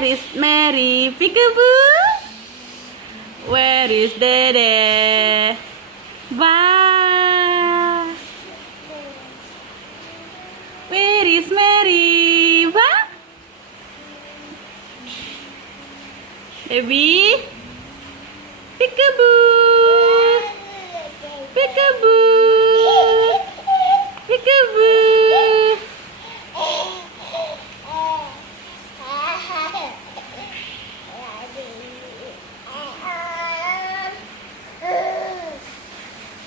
Where is Mary? Peekaboo? Where is Dede? Wow. Where is Mary? Wow. Baby? Peekaboo. Peekaboo. Peekaboo.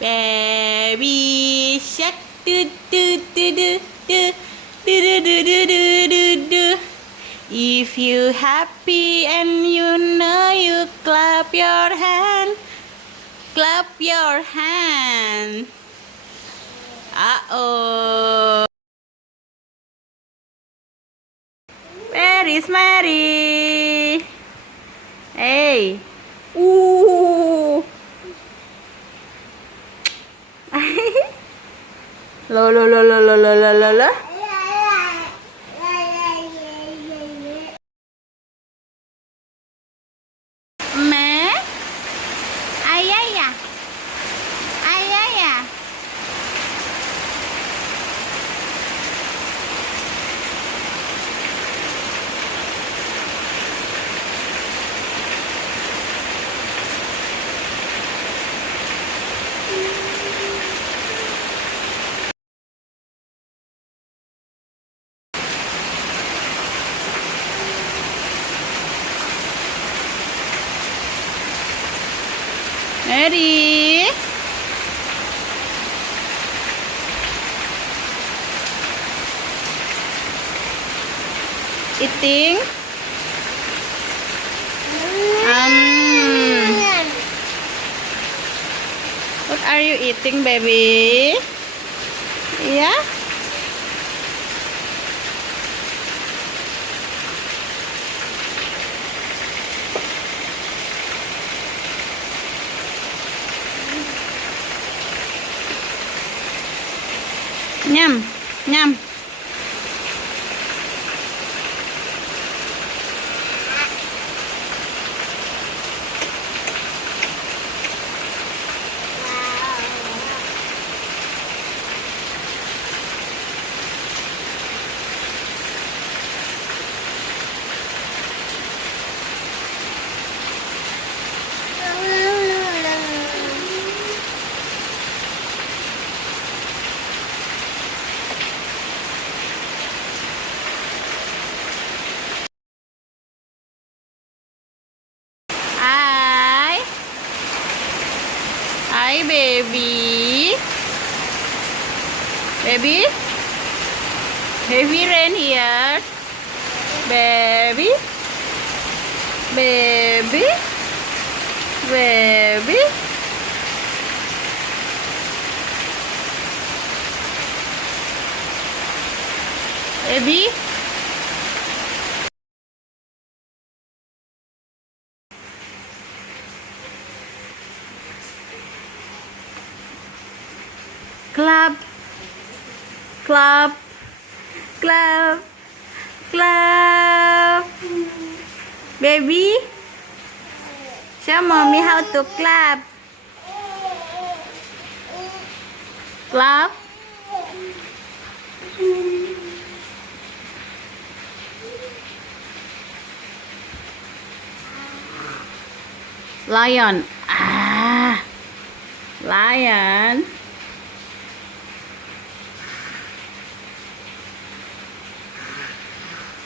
Baby shark do do do do do do do do do do do do. If you happy and you know you clap your hand, clap your hand. Uh-oh. Where is Mary? Hey. Ooh. Lo lo lo lo lo lo lo lo. Mẹ. Ai ai à? Ai ai à? Mary. Eating. What are you eating, baby? Yeah? Nhâm, nhâm. Hi, baby. Baby? Heavy rain here. Baby? Baby? Baby? Baby? Clap, clap, clap, clap. Baby, show mommy how to clap. Clap. Lion. Ah, lion.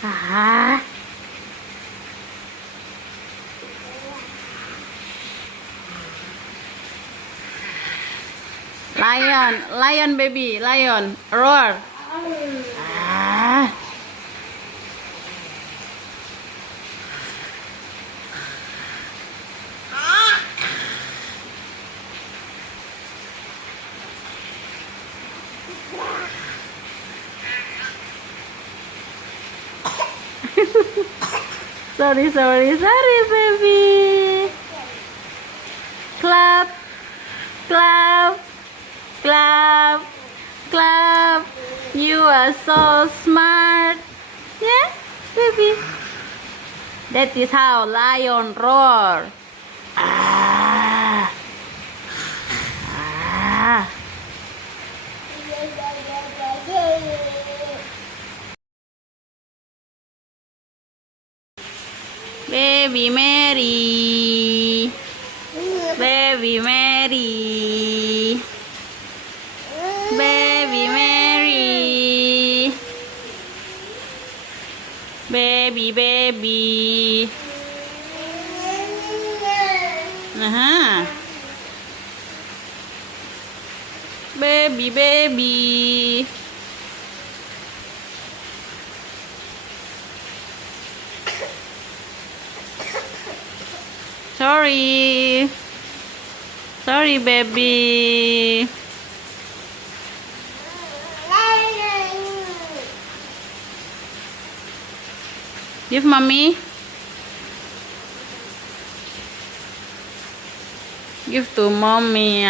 Ah. Lion, lion baby, lion, roar. Ah. Sorry, sorry, sorry, baby. Clap, clap, clap, clap. You are so smart. Yeah, baby. That is how lion roar. Ah. Ah. Baby Mary. Baby Mary. Baby Mary. Baby. Baby. Sorry. Sorry, baby. Give mommy. Give to mommy.